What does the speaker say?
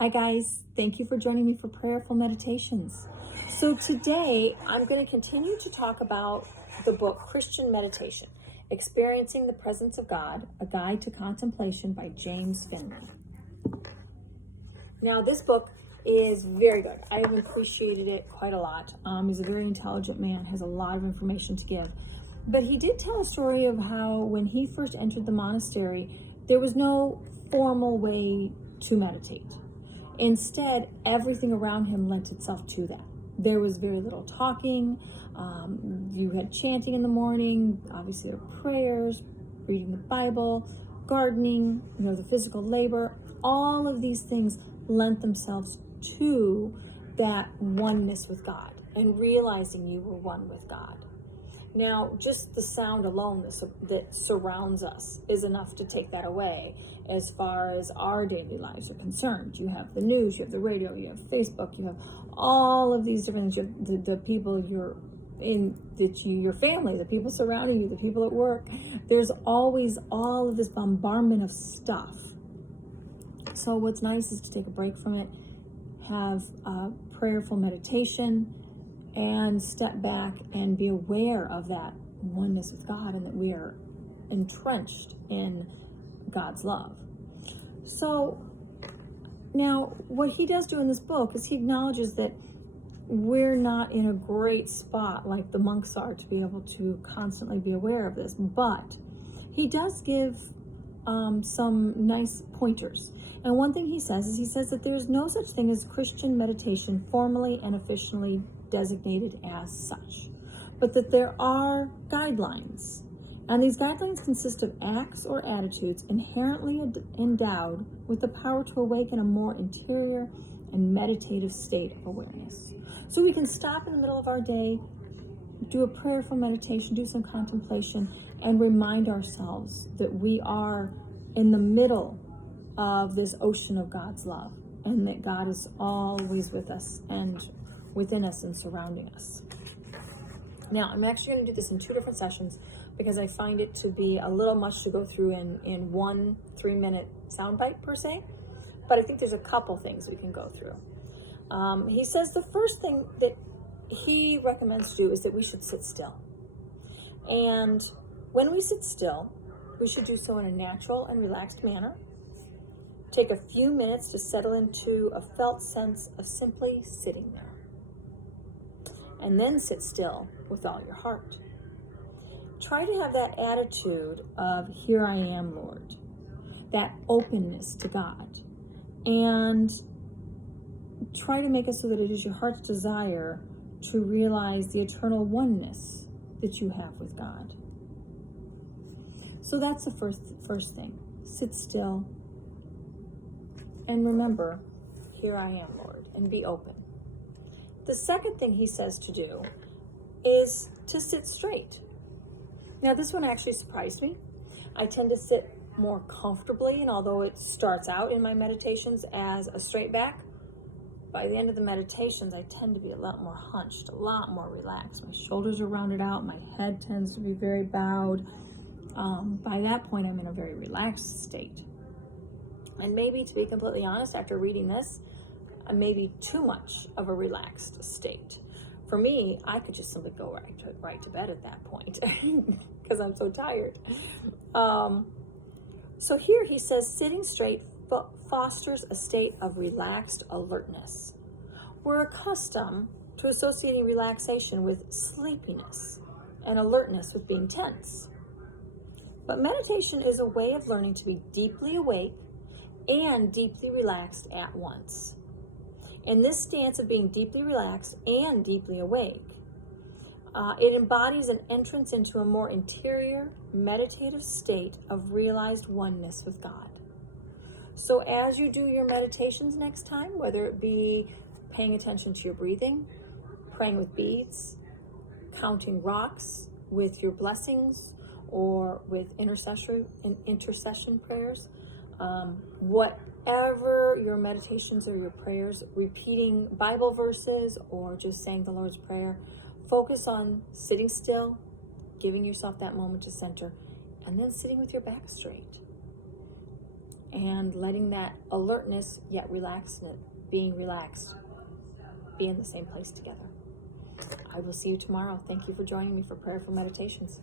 Hi guys, thank you for joining me for Prayerful Meditations. So today I'm going to continue to talk about the book Christian Meditation, Experiencing the Presence of God, A Guide to Contemplation by James Finley. Now this book is very good. I have appreciated it quite a lot. He's a very intelligent man, has a lot of information to give. But he did tell a story of how when he first entered the monastery, there was no formal way to meditate. Instead, everything around him lent itself to that. There was very little talking. You had chanting in the morning, obviously there were prayers, reading the Bible, gardening, the physical labor. All of these things lent themselves to that oneness with God and realizing you were one with God. Now, just the sound alone that surrounds us is enough to take that away as far as our daily lives are concerned. You have the news, you have the radio, you have Facebook, you have all of these different things. You have the people you're in, your family, the people surrounding you, the people at work. There's always all of this bombardment of stuff. So what's nice is to take a break from it, have a prayerful meditation, and step back and be aware of that oneness with God and that we are entrenched in God's love. So now what he does do in this book is he acknowledges that we're not in a great spot like the monks are to be able to constantly be aware of this, but he does give some nice pointers. And one thing he says that there's no such thing as Christian meditation formally and officially designated as such, but that there are guidelines. And these guidelines consist of acts or attitudes inherently endowed with the power to awaken a more interior and meditative state of awareness. So we can stop in the middle of our day, do a prayerful meditation, do some contemplation, and remind ourselves that we are in the middle of this ocean of God's love, and that God is always with us and within us and surrounding us. Now, I'm actually going to do this in 2 different sessions because I find it to be a little much to go through in one 3-minute soundbite per se, but I think there's a couple things we can go through. He says the first thing that he recommends to do is that we should sit still. And when we sit still, we should do so in a natural and relaxed manner. Take a few minutes to settle into a felt sense of simply sitting there. And then sit still with all your heart. Try to have that attitude of, here I am, Lord. That openness to God. And try to make it so that it is your heart's desire to realize the eternal oneness that you have with God. So that's the first thing. Sit still. And remember, here I am, Lord. And be open. The second thing he says to do is to sit straight. Now, this one actually surprised me. I tend to sit more comfortably, and although it starts out in my meditations as a straight back, by the end of the meditations, I tend to be a lot more hunched, a lot more relaxed. My shoulders are rounded out. My head tends to be very bowed. By that point, I'm in a very relaxed state. And maybe, to be completely honest, after reading this, maybe too much of a relaxed state. For me, I could just simply go right to bed at that point because I'm so tired. So here he says, sitting straight fosters a state of relaxed alertness. We're accustomed to associating relaxation with sleepiness and alertness with being tense. But meditation is a way of learning to be deeply awake and deeply relaxed at once. In this stance of being deeply relaxed and deeply awake, it embodies an entrance into a more interior, meditative state of realized oneness with God. So as you do your meditations next time, whether it be paying attention to your breathing, praying with beads, counting rocks with your blessings, or with intercession prayers, whatever your meditations or your prayers, repeating Bible verses or just saying the Lord's Prayer, focus on sitting still, giving yourself that moment to center, and then sitting with your back straight. and letting that alertness, yet being relaxed, be in the same place together. I will see you tomorrow. Thank you for joining me for Prayerful Meditations.